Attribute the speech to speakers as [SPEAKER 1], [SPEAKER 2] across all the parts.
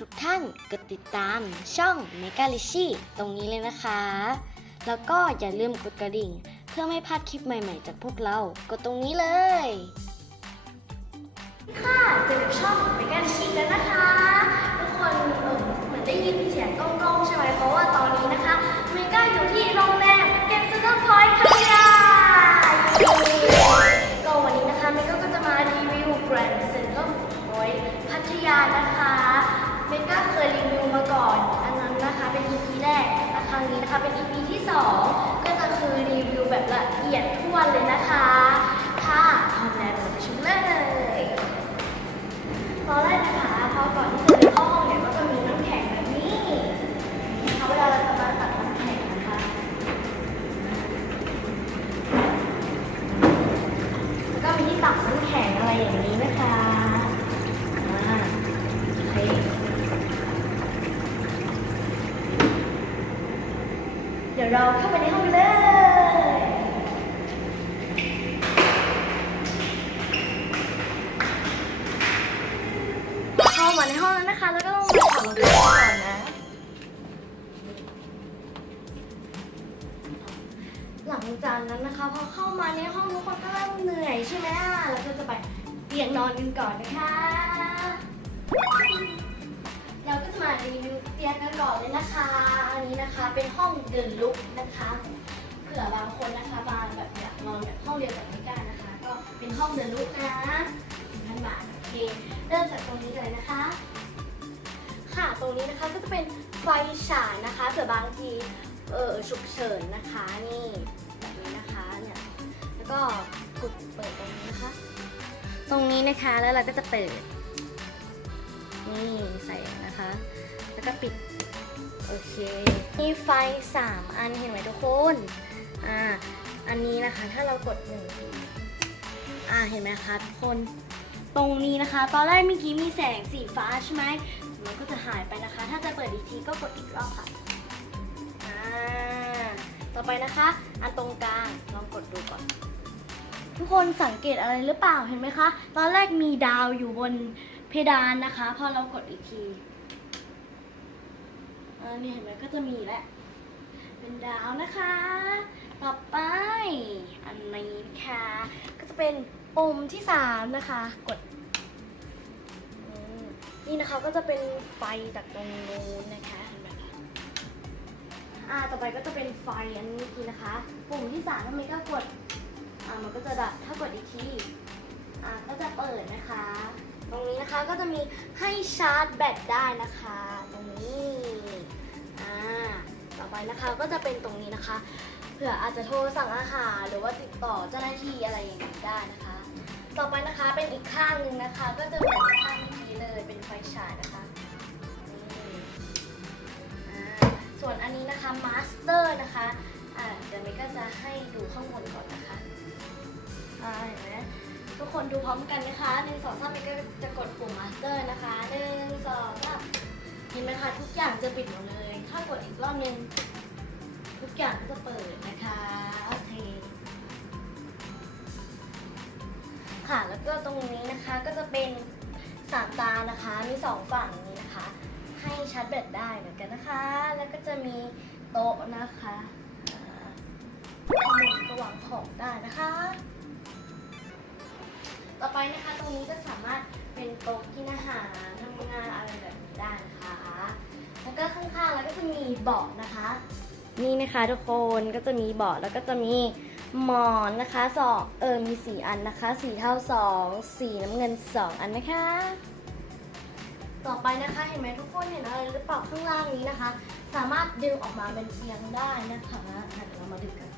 [SPEAKER 1] ทุกท่านกดติดตามช่อง m e g a l i s h i ตรงนี้เลยนะคะ แล้วก็อย่าลืมกดกระดิ่ง เพื่อไม่พลาดคลิปใหม่ๆจากพวกเรา กดตรงนี้เลย
[SPEAKER 2] ค่ะเจอกับช่อง ตักน้ำแข็งอะไรอย่างนี้นะคะอ่าโอเคเดี๋ยวเราเข้าไปในห้องเลย ยงนอนกันก่อนนะคะ เราก็จะมารีวิวเตียงกันก่อนเลยนะคะ อันนี้นะคะเป็นห้องเดินลุกนะคะ เผื่อบางคนนะคะมาแบบอยากนอนแบบห้องเดียวกับไม่กล้านะคะ ก็เป็นห้องเดินลุกนะพันบาทโอเค เริ่มจากตรงนี้เลยนะคะ ค่ะตรงนี้นะคะก็จะเป็นไฟฉายนะคะเผื่อบางทีเออฉุกเฉินนะคะนี่แบบนี้นะคะเนี่ยแล้วก็กดเปิดตรงนี้นะคะ
[SPEAKER 1] ตรงนี้นะคะแล้วเราก็จะเปิด นี่ใส่นะคะ แล้วก็ปิด โอเค มีไฟ 3 อันเห็นไหมทุกคน อ่า อันนี้นะคะถ้าเรากดหนึ่งอ่าเห็นไหมคะทุกคนตรงนี้นะคะ ตอนแรกเมื่อกี้มีแสงสีฟ้าใช่ไหมมันก็จะหายไปนะคะ ถ้าจะเปิดอีกทีก็กดอีกรอบค่ะอ่าต่อไปนะคะ อันตรงกลางลองกดดูก่อน ทุกคนสังเกตอะไรหรือเปล่าเห็นไหมคะ ตอนแรกมีดาวอยู่บนเพดานนะคะ พอเรากดอีกทีอันนี้เห็นไหมก็จะมีแหละ เป็นดาวนะคะ ต่อไปอันนี้ค่ะก็จะเป็นปุ่มที่สามนะคะ กดนี่นะคะก็จะเป็นไฟจากตรงนู้นนะคะเห็นไหมคะอ่าต่อไปก็จะเป็นไฟอันนี้ทีนะคะ ปุ่มที่สามทำไมก็กด มันก็จะดับถ้ากดอีกทีอ่าก็จะเปิดนะคะ ตรงนี้นะคะก็จะมีให้ชาร์จแบตได้นะคะ ตรงนี้อ่าต่อไปนะคะก็จะเป็นตรงนี้นะคะเผื่ออาจจะโทรสั่งอาหารหรือว่าติดต่อเจ้าหน้าที่อะไรอย่างนี้ได้นะคะ ต่อไปนะคะเป็นอีกข้างหนึ่งนะคะ ก็จะเหมือนข้างเมื่อกี้เลยเป็นไฟฉายนะคะนี่ส่วนอันนี้นะคะมาสเตอร์นะคะ อ่าเดี๋ยวเมย์ก็จะให้ดูข้างบนก่อนนะคะอ่าเห็นไหมทุกคนดูพร้อมกันนะคะหนึ่งสองสามเมย์ก็จะกดปุ่มมาสเตอร์นะคะหนึ่งสองสามเห็นไหมคะทุกอย่างจะปิดหมดเลย ถ้ากดอีกรอบนึงทุกอย่างก็จะเปิดนะคะโอเคค่ะแล้วก็ตรงนี้นะคะก็จะเป็นสามตานะคะมีสองฝั่งนี้นะคะ ให้ชาร์จแบตได้เหมือนกันนะคะ แล้วก็จะมีโต๊ะนะคะ ข้างบนก็วางของได้นะคะ ต่อไปนะคะตรงนี้ก็สามารถเป็นโต๊ะกินอาหารทำงานอะไรแบบนี้ได้นะคะแล้วก็ข้างๆแล้วก็จะมีเบาะนะคะ นี่นะคะทุกคนก็จะมีเบาะแล้วก็จะมีหมอนนะคะสองเออมีสี่อันนะคะ สีเทาสองสีน้ำเงินสองอันนะคะ ต่อไปนะคะเห็นไหมทุกคนเห็นอะไรหรือเปล่าข้างล่างนี้นะคะ สามารถดึงออกมาเป็นเตียงได้นะคะอะเดี๋ยวเรามาดึงกัน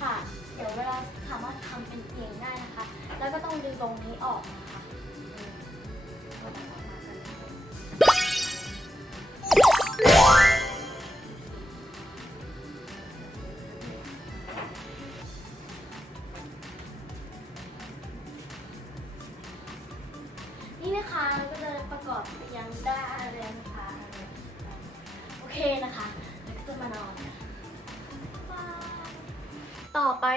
[SPEAKER 1] ค่ะ เดี๋ยวเวลาสามารถทำเป็นเตียงได้นะคะ แล้วก็ต้องดึงตรงนี้ออกนะคะอืมเราจะออกมากันนะคะ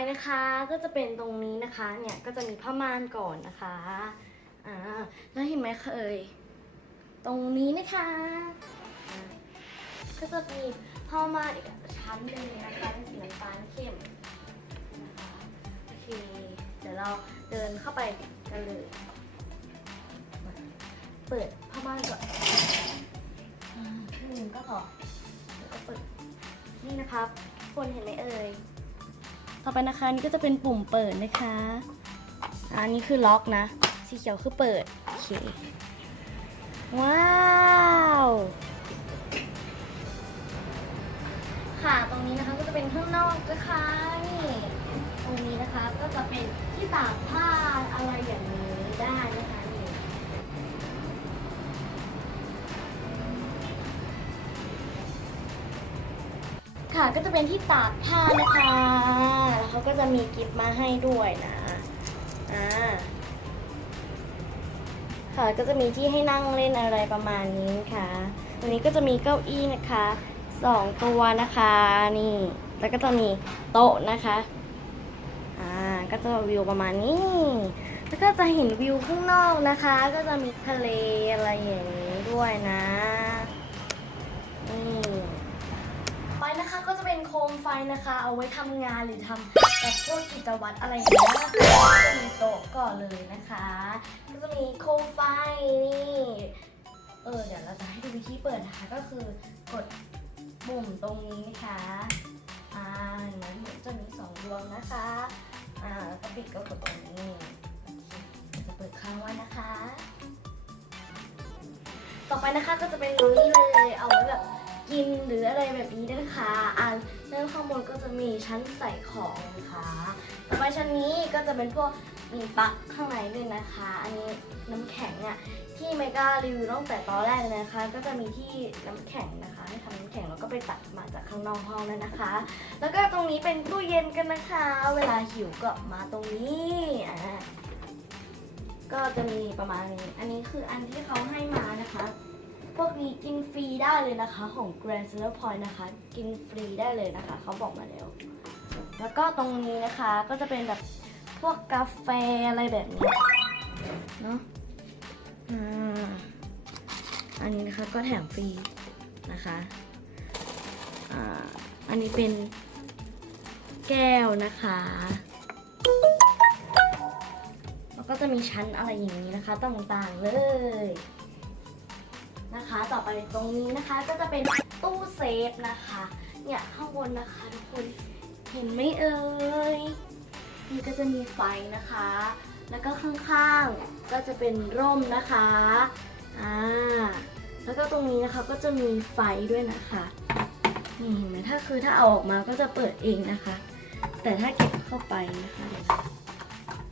[SPEAKER 1] นะคะก็จะมานอนนะคะต่อต่อไปนะคะก็จะเป็นตรงนี้นะคะเนี่ยก็จะมีผ้าม่านก่อนนะคะอ่าแล้วเห็นไหมเคย ตรงนี้นะคะอ่าก็จะมีผ้าม่านอีกชั้นหนึ่งนะคะเป็นสีน้ำตาลเข้มโอเคเดี๋ยวเราเดินเข้าไปกันเลยเปิดผ้าม่านก่อนอ่าครึ่งหนึงก็พอแล้วก็เปิดนี่นะครับคนเห็นไหมเอ่ย ต่อไปนะคะนี่ก็จะเป็นปุ่มเปิดนะคะอันนี้คือล็อกนะ สีเขียวคือเปิด โอเค ว้าวค่ะตรงนี้นะคะก็จะเป็นข้างนอกนะคะนี่ตรงนี้นะคะก็จะเป็นที่ตากผ้าอะไรอย่างนี้ได้นะคะนี่ค่ะก็จะเป็นที่ตากผ้านะคะ เขาก็จะมีกิฟต์มาให้ด้วยนะอ่าค่ะก็จะมีที่ให้นั่งเล่นอะไรประมาณนี้ค่ะวันนี้ก็จะมีเก้าอี้นะคะสองตัวนะคะนี่แล้วก็จะมีโต๊ะนะคะอ่าก็จะวิวประมาณนี้ แล้วก็จะเห็นวิวข้างนอกนะคะ ก็จะมีทะเลอะไรอย่างนี้ด้วยนะ นะคะ เอาไว้ทำงานหรือทำแบบพวกกิจวัตรอะไรอย่างเงี้ยก็จะมีโต๊ะก่อนเลยนะคะก็จะมีโคมไฟนี่เออเดี๋ยวเราจะให้ดูวิธีเปิดนะคะ ก็คือกดปุ่มตรงนี้นะคะอ่าเห็นไหมเหมือนจะมีสองดวงนะคะอ่าแล้วก็ปิดก็กดตรงนี้จะเปิดค้างไว้นะคะ ต่อไปนะคะก็จะเป็นนี้เลยเอาไว้แบบ กินหรืออะไรแบบนี้ด้วยนะคะอันเริ่มข้างบนก็จะมีชั้นใส่ของนะคะต่อไปชั้นนี้ก็จะเป็นพวกมีปลั๊กข้างในด้วยนะคะ อันนี้น้ำแข็งอะที่เมการีวิวตั้งแต่ตอนแรกเลยนะคะ ก็จะมีที่น้ำแข็งนะคะให้ทำน้ำแข็งแล้วก็ไปตัดมาจากข้างนอกห้องเลยนะคะ แล้วก็ตรงนี้เป็นตู้เย็นกันนะคะ เวลาหิวก็มาตรงนี้อ่าก็จะมีประมาณนี้ อันนี้คืออันที่เขาให้มานะคะ วกนี้กินฟรีได้เลยนะคะของ Grand Center Point นะคะ กินฟรีได้เลยนะคะเขาบอกมาแล้ว แล้วก็ตรงนี้นะคะก็จะเป็นแบบพวกกาแฟอะไรแบบนี้เนาะอันนี้นะคะก็แถมฟรีนะคะอ่าอันนี้เป็นแก้วนะคะ แล้วก็จะมีชั้นอะไรอย่างนี้นะคะต่างๆเลย นะคะ ต่อไปตรงนี้นะคะก็จะเป็นตู้เซฟนะคะ เนี่ยข้างบนนะคะทุกคนเห็นไหมเอ่ยนี่ก็จะมีไฟนะคะ แล้วก็ข้างๆก็จะเป็นร่มนะคะอ่าแล้วก็ตรงนี้นะคะก็จะมีไฟด้วยนะคะนี่เห็นไหมถ้าคือถ้าเอาออกมาก็จะเปิดเองนะคะ แต่ถ้าเก็บเข้าไปนะคะ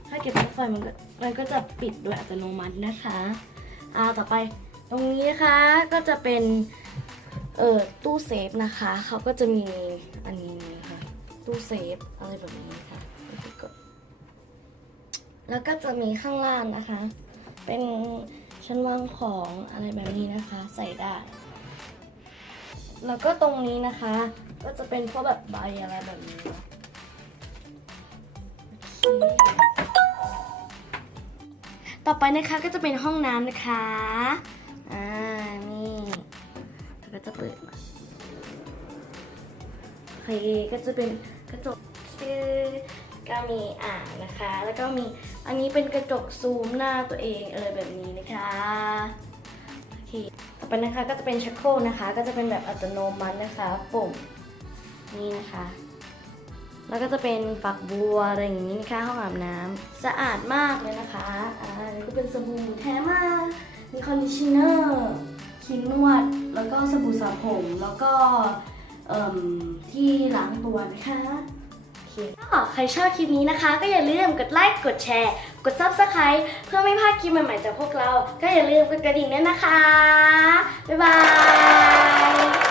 [SPEAKER 1] ถ้าเก็บเข้าไปมันก็มันก็จะปิดโดยอัตโนมัตินะคะอ่าต่อไป ตรงนี้นะคะก็จะเป็นเอ่อตู้เซฟนะคะเขาก็จะมีอันนี้นะคะตู้เซฟอะไรแบบนี้นะคะแล้วก็แล้วก็จะมีข้างล่างนะคะ เป็นชั้นวางของอะไรแบบนี้นะคะ ใส่ได้ แล้วก็ตรงนี้นะคะ ก็จะเป็นพวกแบบใบอะไรแบบนี้ต่อไปนะคะก็จะเป็นห้องน้ำนะคะ นี่แล้วก็จะเปิดมาโอเคก็จะเป็นกระจกคือก็มีอ่างนะคะ แล้วก็มีอันนี้เป็นกระจกซูมหน้าตัวเองอะไรแบบนี้นะคะโอเคต่อไปนะคะก็จะเป็นชักโครกนะคะ ก็จะเป็นแบบอัตโนมัตินะคะปุ่มนี่นะคะ แล้วก็จะเป็นฝักบัวอะไรอย่างนี้นะคะห้องอาบน้ำสะอาดมากเลยนะคะอ่าแล้วก็เป็นสบู่แท้มากมีคอนดิชเนอร์ ครีมนวด แล้วก็สบู่สระผม แล้วก็ที่ล้างตัวนะคะโอเคก็ใครชอบคลิปนี้นะคะ ก็อย่าลืมกดไลค์กดแชร์ กด subscribe เพื่อไม่พลาดคลิปใหม่ๆจากพวกเรา ก็อย่าลืมกดกระดิ่งด้วยนะคะ บ๊ายบาย